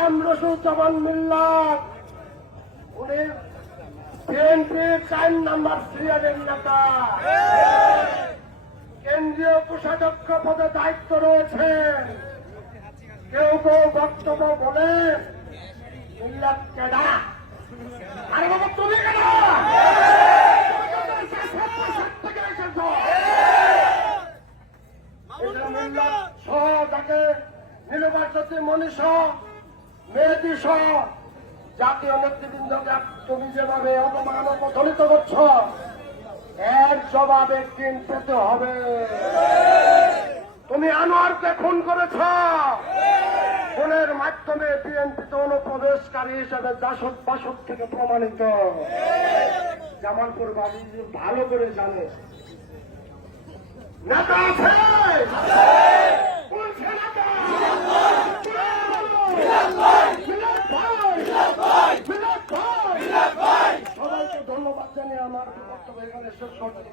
M রসুজ্জামান মিল্লাত, উনি বিএনপির 4 নম্বর সিরিয়ালের নেতা, কেন্দ্রীয় কোষাধ্যক্ষ পদে দায়িত্ব রয়েছে। কেউ কেউ বক্তব্য বলে মিল্লাত কেডা, আরে বাবা তুমি কেডা, তাকে নির্বাচিত মনীষ মেয়েদি সহ জাতীয় নেতৃবৃন্দকে তুমি যেভাবে অপমান অপদলিত করছ, এর জবাব একদিন পেতে হবে। তুমি আনোয়ারকে খুন করেছ, খুনের মাধ্যমে বিএনপিতে অনুপ্রবেশকারী হিসেবে জাসদ বাসদ থেকে প্রমাণিত। জামালপুর বাড়ি ভালো করে জানে নেতা আছে, সবাইকে ধন্যবাদ জানিয়ে আমার বক্তব্য এখানে শেষ করছি।